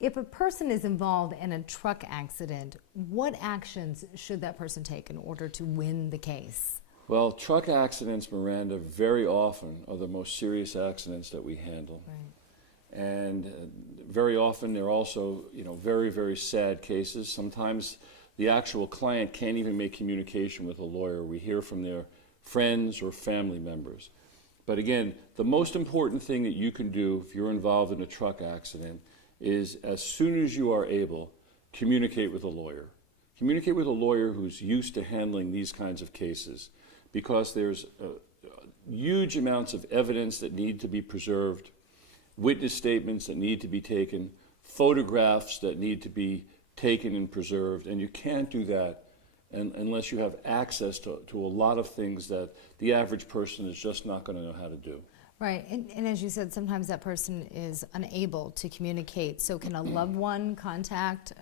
If a person is involved in a truck accident, what actions should that person take in order to win the case? Well, truck accidents, Miranda, very often are the most serious accidents that we handle. Right. And very often they're also, very, very sad cases. Sometimes the actual client can't even make communication with a lawyer. We hear from their friends or family members. But again, the most important thing that you can do if you're involved in a truck accident is, as soon as you are able, communicate with a lawyer. Communicate with a lawyer who's used to handling these kinds of cases, because there's huge amounts of evidence that need to be preserved, witness statements that need to be taken, photographs that need to be taken and preserved, and you can't do that unless you have access to a lot of things that the average person is just not going to know how to do. Right, and as you said, sometimes that person is unable to communicate. So can a loved one contact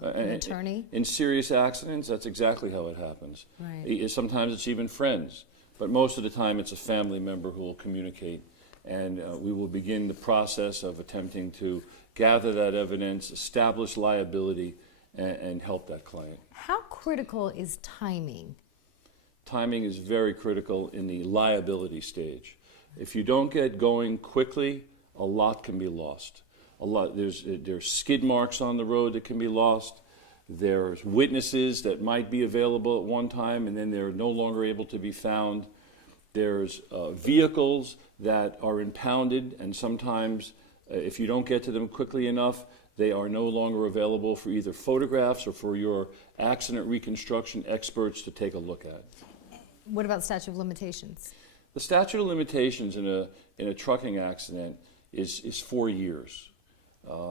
an attorney? In serious accidents, that's exactly how it happens. Right. Sometimes it's even friends, but most of the time it's a family member who will communicate, and we will begin the process of attempting to gather that evidence, establish liability, and help that client. How critical is timing? Timing is very critical in the liability stage. If you don't get going quickly, a lot can be lost. There's skid marks on the road that can be lost. There's witnesses that might be available at one time and then they're no longer able to be found. There's vehicles that are impounded, and sometimes if you don't get to them quickly enough, they are no longer available for either photographs or for your accident reconstruction experts to take a look at. What about statute of limitations? The statute of limitations in a trucking accident is 4 years.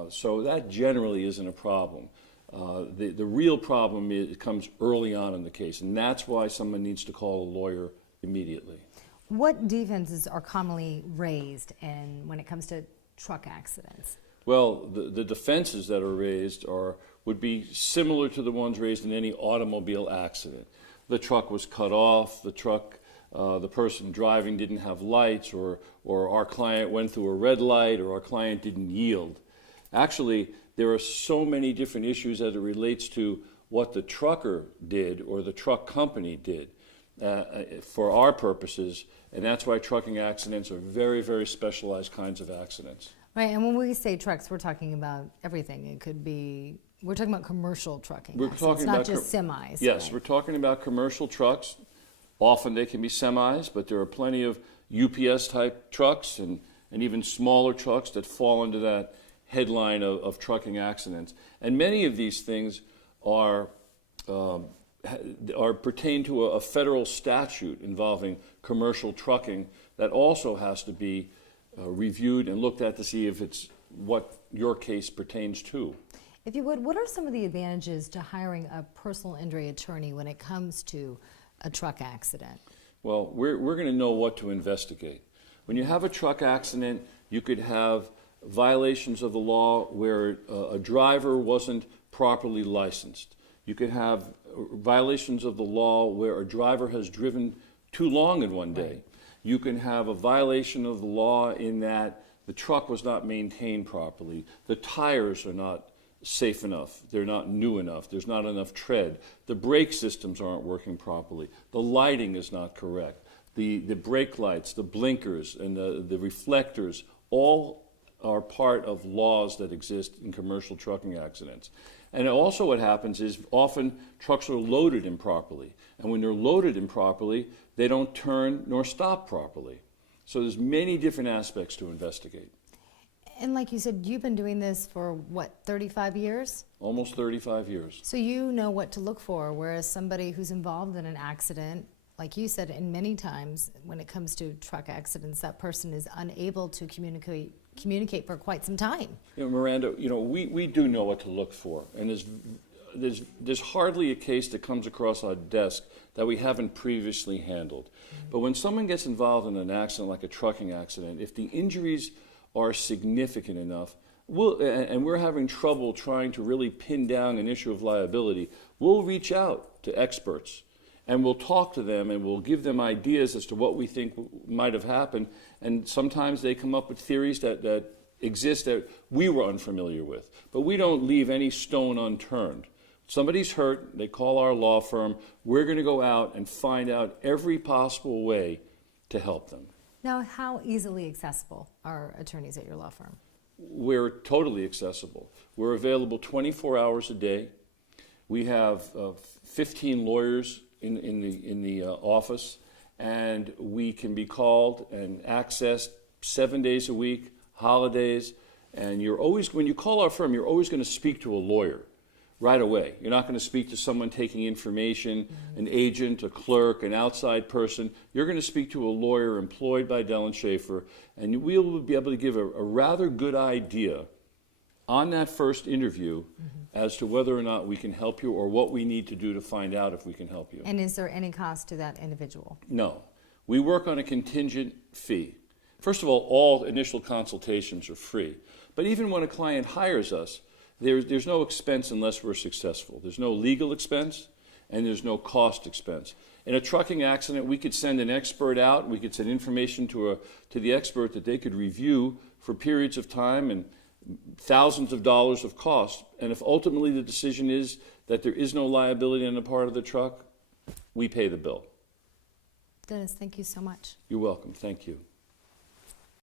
So that generally isn't a problem. The real problem comes early on in the case, and that's why someone needs to call a lawyer immediately. What defenses are commonly raised when it comes to truck accidents? Well, the defenses that are raised would be similar to the ones raised in any automobile accident. The truck was cut off, the person driving didn't have lights, or our client went through a red light, or our client didn't yield. Actually, there are so many different issues as it relates to what the trucker did or the truck company did for our purposes, and that's why trucking accidents are very, very specialized kinds of accidents. Right, and when we say trucks, we're talking about everything. We're talking about commercial trucking. We're talking not about just semis. Yes, right? We're talking about commercial trucks. Often they can be semis, but there are plenty of UPS type trucks and even smaller trucks that fall into that headline of trucking accidents. And many of these things pertain to a federal statute involving commercial trucking that also has to be reviewed and looked at to see if it's what your case pertains to. If you would, what are some of the advantages to hiring a personal injury attorney when it comes to a truck accident? Well, we're going to know what to investigate. When you have a truck accident, you could have violations of the law where a driver wasn't properly licensed. You could have violations of the law where a driver has driven too long in one day. Right. You can have a violation of the law in that the truck was not maintained properly. The tires are not safe enough. They're not new enough. There's not enough tread. The brake systems aren't working properly. The lighting is not correct. The brake lights, the blinkers, and the reflectors all are part of laws that exist in commercial trucking accidents. And also what happens is often trucks are loaded improperly. And when they're loaded improperly, they don't turn nor stop properly. So there's many different aspects to investigate. And like you said, you've been doing this for, 35 years? Almost 35 years. So you know what to look for, whereas somebody who's involved in an accident, like you said, and many times when it comes to truck accidents, that person is unable to communicate for quite some time. Miranda, we do know what to look for, and there's hardly a case that comes across our desk that we haven't previously handled. Mm-hmm. But when someone gets involved in an accident like a trucking accident, if the injuries are significant enough, and we're having trouble trying to really pin down an issue of liability, we'll reach out to experts and we'll talk to them and we'll give them ideas as to what we think might have happened. And sometimes they come up with theories that exist that we were unfamiliar with. But we don't leave any stone unturned. Somebody's hurt, they call our law firm, we're going to go out and find out every possible way to help them. Now, how easily accessible are attorneys at your law firm? We're totally accessible. We're available 24 hours a day. We have 15 lawyers in the office, and we can be called and accessed 7 days a week, holidays, and when you call our firm, you're always going to speak to a lawyer right away. You're not going to speak to someone taking information, an agent, a clerk, an outside person. You're going to speak to a lawyer employed by Dell Schaefer, and we'll be able to give a rather good idea on that first interview as to whether or not we can help you or what we need to do to find out if we can help you. And is there any cost to that individual? No. We work on a contingent fee. First of all initial consultations are free. But even when a client hires us, there's no expense unless we're successful. There's no legal expense, and there's no cost expense. In a trucking accident, we could send an expert out. We could send information to the expert that they could review for periods of time and thousands of dollars of cost. And if ultimately the decision is that there is no liability on the part of the truck, we pay the bill. Dennis, thank you so much. You're welcome. Thank you.